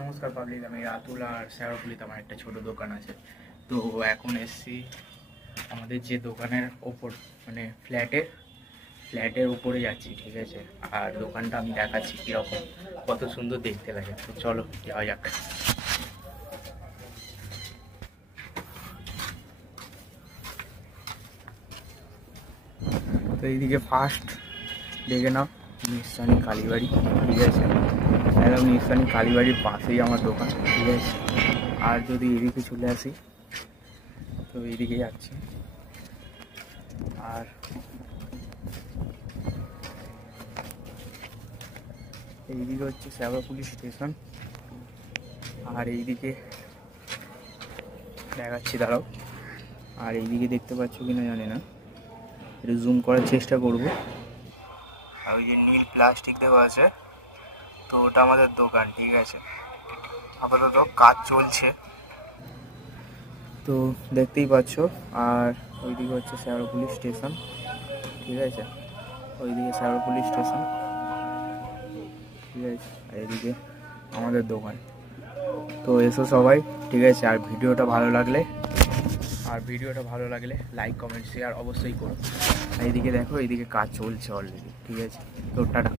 নমস্কার পাবলিক, আমি রাতুল আর শেওড়াফুলিতে আমার একটা ছোট দোকান আছে। তো এখন এসছি আমাদের যে দোকানের ওপর, মানে ফ্ল্যাটের উপরে যাচ্ছি, ঠিক আছে। আর দোকানটা আমি দেখাচ্ছি কীরকম, কত সুন্দর দেখতে লাগে। তো চলো যাওয়া যাক। তো এইদিকে ফার্স্ট দেখে নাও নিঃসানি কালীবাড়ি, ঠিক আছে। একদম নিঃসানি কালীবাড়ির পাশেই আমার দোকান, ঠিক আছে। আর যদি এদিকে চলে আসি, তো এইদিকে যাচ্ছি। আর এইদিকে হচ্ছে শেওড়াফুলি স্টেশন। আর এইদিকে দেখাচ্ছি, দাঁড়াও। আর এইদিকে দেখতে পাচ্ছ কিনা জানি না, একটু জুম করার চেষ্টা করব। আর ওই যে নীল প্লাস্টিক দেওয়া আছে, তো ওটা আমাদের দোকান, ঠিক আছে। আপাতত কাজ চলছে, তো দেখতেই পাচ্ছ। আর ওইদিকে হচ্ছে শেওড়াফুলি স্টেশন, ঠিক আছে। ওইদিকে শেওড়াফুলি স্টেশন, ঠিক আছে। আর এদিকে আমাদের দোকান। তো এসো সবাই, ঠিক আছে। আর ভিডিওটা ভালো লাগলে লাইক কমেন্ট শেয়ার অবশ্যই করো। আর এইদিকে দেখো, এইদিকে কাজ চলছে অলরেডি, ঠিক আছে। তো টাটা।